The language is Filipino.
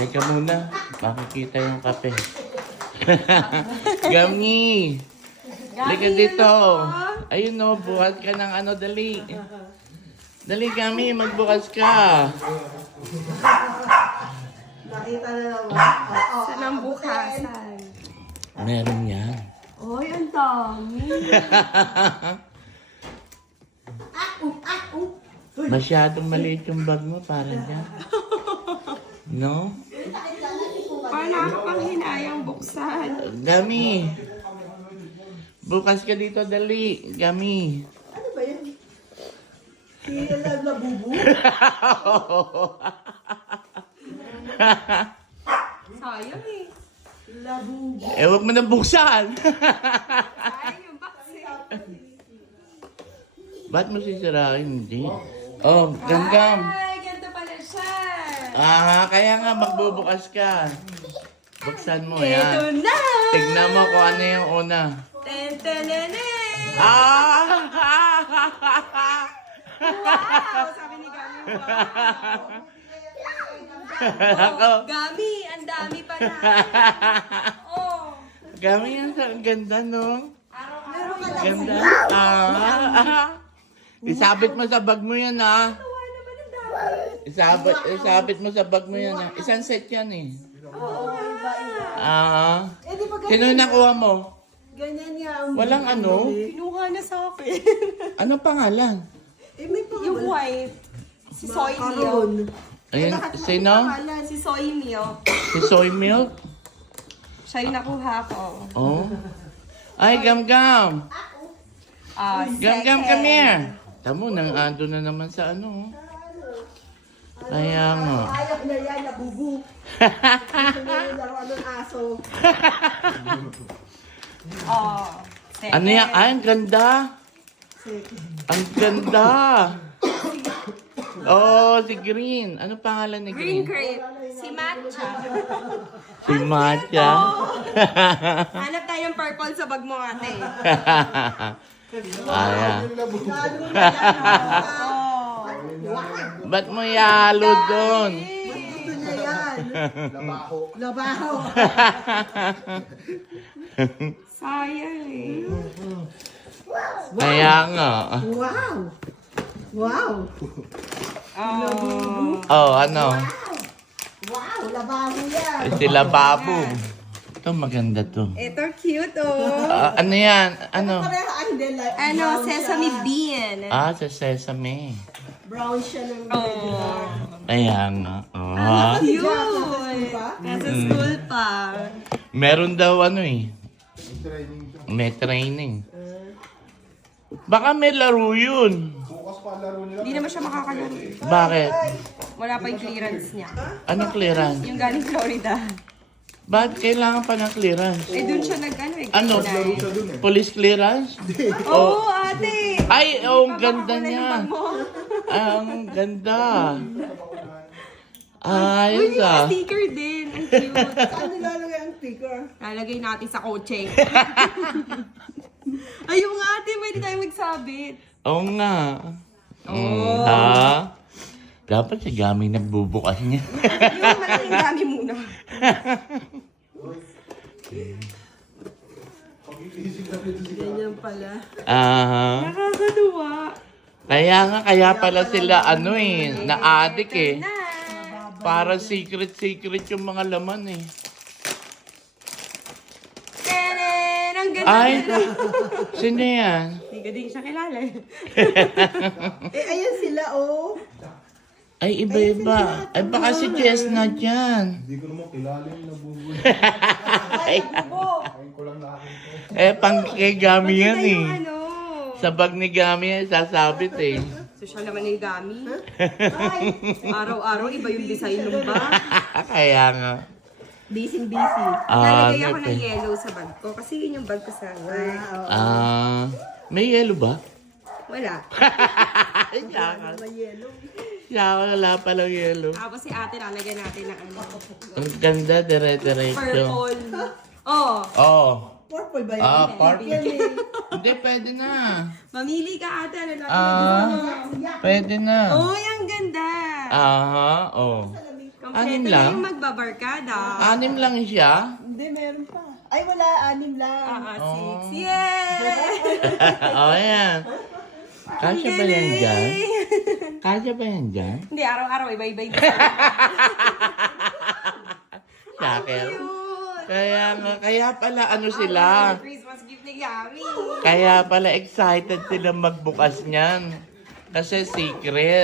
Teka muna, makikita yung kape. Gami! Halika dito. Ayun o, buhat ka ng ano, dali. Dali, Gami, magbukas ka. Nakita na naman. Saan ang bukasan? Meron yan. Oy, ang dami. Masyadong maliit yung bag mo, parang yan. No? Paano ako pang hinayang buksan? Gami! Bukas ka dito, dali. Gami. Ano ba yan? Kailan na bubu? Sayang eh. Labubu. Wag mo na buksan. Sayang yung box eh. Ba't mo sisirain? Hindi. Oh, gam-gam. Ay, ganito pala siya. Kaya nga magbubukas ka. Buksan mo, Ito yan. na! Tignan mo kung ano yung una. Ten-ten-ten-ten! Ah! Wow! Sabi ni Gami, wow! Ako. Oh, Gami, ang dami pala. Oh, Gami yan, ang ganda, no? araw-araw ka lang. Ganda. Isabit mo sa bag mo yan, ha? Tawa naman ang dami. Isabit mo sa bag mo yan, ha? Isang set yan, eh. Oo nga. Eh, di ba Sino yung nakuha mo? ganyan nga ang Walang ano? Kinuha na sa akin. Ano pangalan? Eh, may Yung white. Si Soy Milk. Macaron. Ayun, sino? Si Soy Milk. Si Soy Milk? Siya yung nakuha ko. Oh. Ay, Gam-Gam. Gam-Gam, come here. Tamo, nang ando na naman sa ano. Kaya nga. Ayaw na yan, nabubu. Gusto niya yung laruan ng aso. Oh. Ano yan? Ay, ang ganda. Ang ganda. Oh, si Green. Ano pangalan ni Green Green? grape. Si Matcha. Si Matcha. Hanap tayong purple sa bag mo, ate. Ayan. Lalo na yan. Oh. Ba't mo yalo doon? Gusto niya yan. Labaho. Sayang eh. Kaya nga. Wow. Wow. Oh. Oh, ano? Wow, labaho yan. Sila Babu. Ito maganda to. Ito cute oh. Ano yan? Ano? Pareho, hindi like Ano, brown sesame siya. bean. Sa sesame. Brown siya ng Oh. Kaya nga. Oh. Cute. Nasa school pa. Meron daw ano eh. May training. Baka may laro yun. Hindi naman siya makakalaro. Bakit? Wala pa yung clearance niya. Anong clearance? Yung galing Florida. Bakit kailangan pa ng clearance? Eh, dun siya nag-ano eh. Ano? K9. Police clearance? Oo, ate. Ay, ang ganda Babaka ko na yung niya. bag mo. Ang ganda. Uy, Ayos may ah. sticker din. Ang cute. Saan nilalagay ang sticker? Lalagay natin sa kotse. Ayun nga ate, pwede tayo magsabit. Oo nga. Ha? Dapat si Gami nagbubukas niya. Yung malaking dami muna. Ganyan pala. Nakakatuwa. Kaya pala sila ano eh, na-addict eh. Na. Para secret yung mga laman eh. Tenen! Ang ganda. Ay, sino yan? Hindi ka din siya kilala eh. Eh, ayan sila, oh. Ay, iba-iba. Ay, baka si Jess na dyan. Hindi ko naman kilala yung nabubuhay. Ay, Ayun ko lang nakakita. pang kay Gami yan eh. Yung ano. Sa bag ni Gami sasabit eh. Social naman ni Gami. Araw-araw iba yung design ng bag. Kaya nga. Busy-busy. Ah, Nalagay ako ng okay. yellow sa bag ko kasi yun yung bag ko sa work. May yellow ba? Wala. Ay, saka. May yellow. Saka wala palang yellow. Tapos si ate lalagyan natin ng ano. Ang ganda, dire-diretso. Purple. Oh, Oh. Purple ba yan? Purple. Yan eh. Hindi, pwede na. mamili ka ate. Ano natin? Pwede na. Oh, ang ganda. Aha, oh. Anim Kompleto lang? na yung magbabarkada. 6 lang siya? Hindi, meron pa. Ay, wala. 6 lang. Oh. 6. Yay! Oh, yan. Kasya ba yan dyan? Kasya ba yan dyan? Hindi, araw-araw, iba-iba yung Shaker. cute. Kaya pala ano sila. Christmas gift ni Yami. Kaya pala excited sila magbukas niyan. Kasi secret.